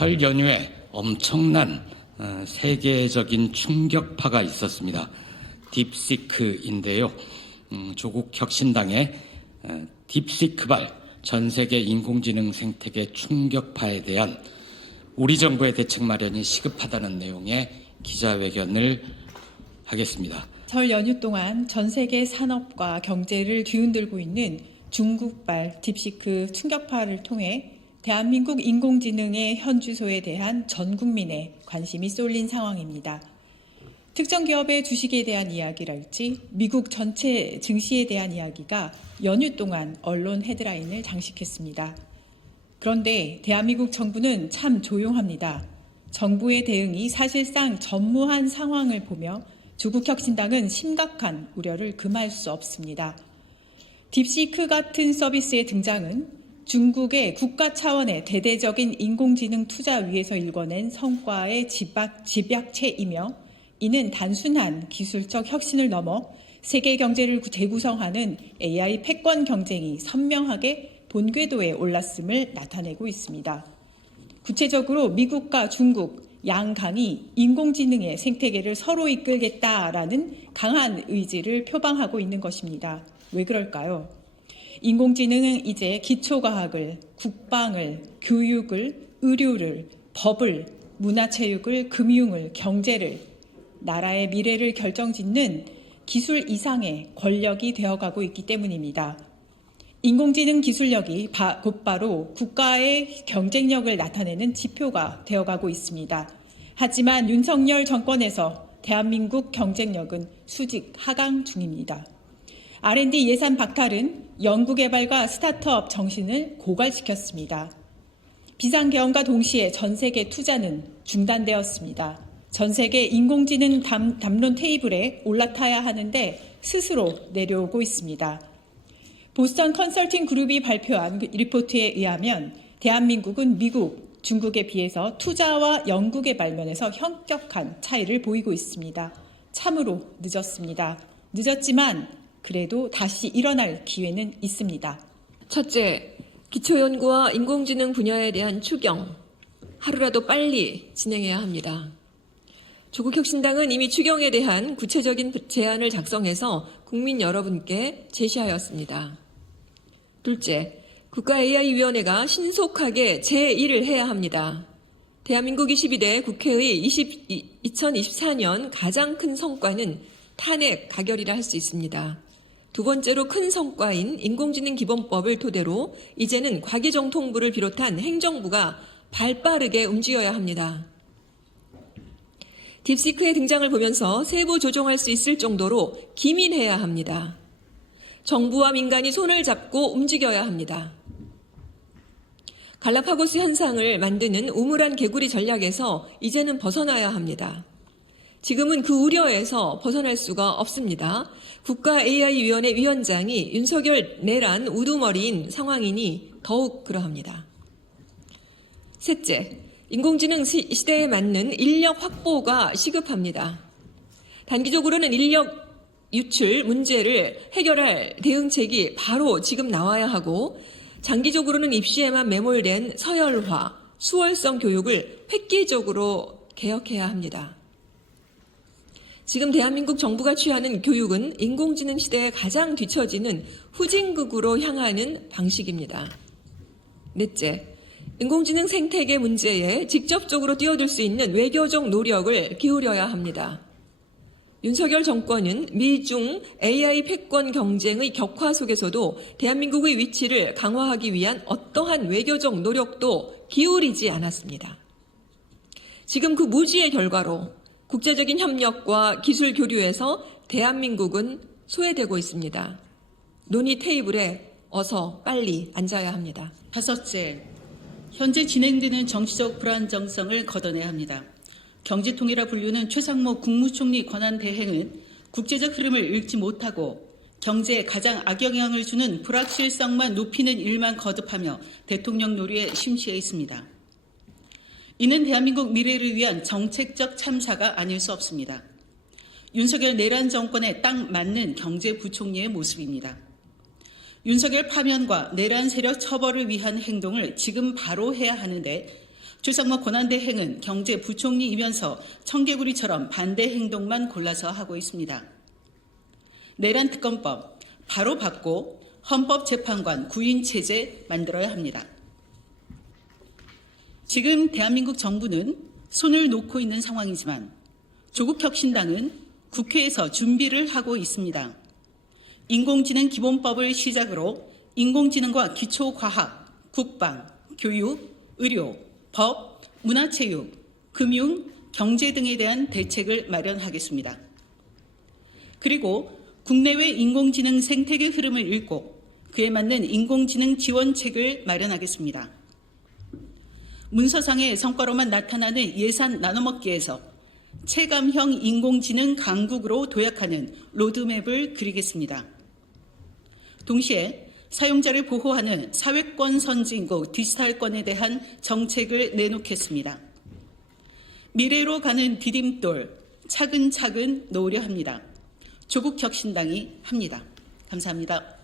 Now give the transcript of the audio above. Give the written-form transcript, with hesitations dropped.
설 연휴에 엄청난 세계적인 충격파가 있었습니다. 딥시크인데요. 조국 혁신당의 딥시크발 전 세계 인공지능 생태계 충격파에 대한 우리 정부의 대책 마련이 시급하다는 내용의 기자회견을 하겠습니다. 설 연휴 동안 전 세계 산업과 경제를 뒤흔들고 있는 중국발 딥시크 충격파를 통해 대한민국 인공지능의 현 주소에 대한 전 국민의 관심이 쏠린 상황입니다. 특정 기업의 주식에 대한 이야기랄지 미국 전체 증시에 대한 이야기가 연휴 동안 언론 헤드라인을 장식했습니다. 그런데 대한민국 정부는 참 조용합니다. 정부의 대응이 사실상 전무한 상황을 보며 조국 혁신당은 심각한 우려를 금할 수 없습니다. 딥시크 같은 서비스의 등장은 중국의 국가 차원의 대대적인 인공지능 투자 위에서 일궈낸 성과의 집약체이며 이는 단순한 기술적 혁신을 넘어 세계 경제를 재구성하는 AI 패권 경쟁이 선명하게 본궤도에 올랐음을 나타내고 있습니다. 구체적으로 미국과 중국, 양강이 인공지능의 생태계를 서로 이끌겠다라는 강한 의지를 표방하고 있는 것입니다. 왜 그럴까요? 인공지능은 이제 기초과학을, 국방을, 교육을, 의료를, 법을, 문화체육을, 금융을, 경제를, 나라의 미래를 결정짓는 기술 이상의 권력이 되어가고 있기 때문입니다. 인공지능 기술력이 곧바로 국가의 경쟁력을 나타내는 지표가 되어가고 있습니다. 하지만 윤석열 정권에서 대한민국 경쟁력은 수직 하강 중입니다. R&D 예산 박탈은 연구개발과 스타트업 정신을 고갈시켰습니다. 비상계엄과 동시에 전 세계 투자는 중단되었습니다. 전 세계 인공지능 담론 테이블에 올라타야 하는데 스스로 내려오고 있습니다. 보스턴 컨설팅 그룹이 발표한 리포트에 의하면 대한민국은 미국, 중국에 비해서 투자와 연구개발 면에서 현격한 차이를 보이고 있습니다. 참으로 늦었습니다. 늦었지만 그래도 다시 일어날 기회는 있습니다. 첫째, 기초연구와 인공지능 분야에 대한 추경, 하루라도 빨리 진행해야 합니다. 조국 혁신당은 이미 추경에 대한 구체적인 제안을 작성해서 국민 여러분께 제시하였습니다. 둘째, 국가-AI-위원회가 신속하게 제1을 해야 합니다. 대한민국 22대 국회의 2024년 가장 큰 성과는 탄핵 가결이라 할 수 있습니다. 두 번째로 큰 성과인 인공지능 기본법을 토대로 이제는 과기정통부를 비롯한 행정부가 발빠르게 움직여야 합니다. 딥시크의 등장을 보면서 세부 조정할 수 있을 정도로 기민해야 합니다. 정부와 민간이 손을 잡고 움직여야 합니다. 갈라파고스 현상을 만드는 우물안 개구리 전략에서 이제는 벗어나야 합니다. 지금은 그 우려에서 벗어날 수가 없습니다. 국가-AI-위원회 위원장이 윤석열 내란 우두머리인 상황이니 더욱 그러합니다. 셋째, 인공지능 시대에 맞는 인력 확보가 시급합니다. 단기적으로는 인력 유출 문제를 해결할 대응책이 바로 지금 나와야 하고 장기적으로는 입시에만 매몰된 서열화, 수월성 교육을 획기적으로 개혁해야 합니다. 지금 대한민국 정부가 취하는 교육은 인공지능 시대에 가장 뒤처지는 후진국으로 향하는 방식입니다. 넷째, 인공지능 생태계 문제에 직접적으로 뛰어들 수 있는 외교적 노력을 기울여야 합니다. 윤석열 정권은 미중 AI 패권 경쟁의 격화 속에서도 대한민국의 위치를 강화하기 위한 어떠한 외교적 노력도 기울이지 않았습니다. 지금 그 무지의 결과로 국제적인 협력과 기술 교류에서 대한민국은 소외되고 있습니다. 논의 테이블에 어서 빨리 앉아야 합니다. 다섯째, 현재 진행되는 정치적 불안정성을 걷어내야 합니다. 경제통일화 분류는 최상목 국무총리 권한 대행은 국제적 흐름을 읽지 못하고 경제에 가장 악영향을 주는 불확실성만 높이는 일만 거듭하며 대통령 놀이에 심취해 있습니다. 이는 대한민국 미래를 위한 정책적 참사가 아닐 수 없습니다. 윤석열 내란 정권에 딱 맞는 경제부총리의 모습입니다. 윤석열 파면과 내란 세력 처벌을 위한 행동을 지금 바로 해야 하는데 최상목 권한대행은 경제부총리이면서 청개구리처럼 반대 행동만 골라서 하고 있습니다. 내란 특검법 바로 받고 헌법재판관 구인 체제 만들어야 합니다. 지금 대한민국 정부는 손을 놓고 있는 상황이지만 조국 혁신당은 국회에서 준비를 하고 있습니다. 인공지능 기본법을 시작으로 인공지능과 기초과학, 국방, 교육, 의료, 법, 문화체육, 금융, 경제 등에 대한 대책을 마련하겠습니다. 그리고 국내외 인공지능 생태계 흐름을 읽고 그에 맞는 인공지능 지원책을 마련하겠습니다. 문서상의 성과로만 나타나는 예산 나눠먹기에서 체감형 인공지능 강국으로 도약하는 로드맵을 그리겠습니다. 동시에 사용자를 보호하는 사회권 선진국 디지털권에 대한 정책을 내놓겠습니다. 미래로 가는 디딤돌 차근차근 놓으려 합니다. 조국 혁신당이 합니다. 감사합니다.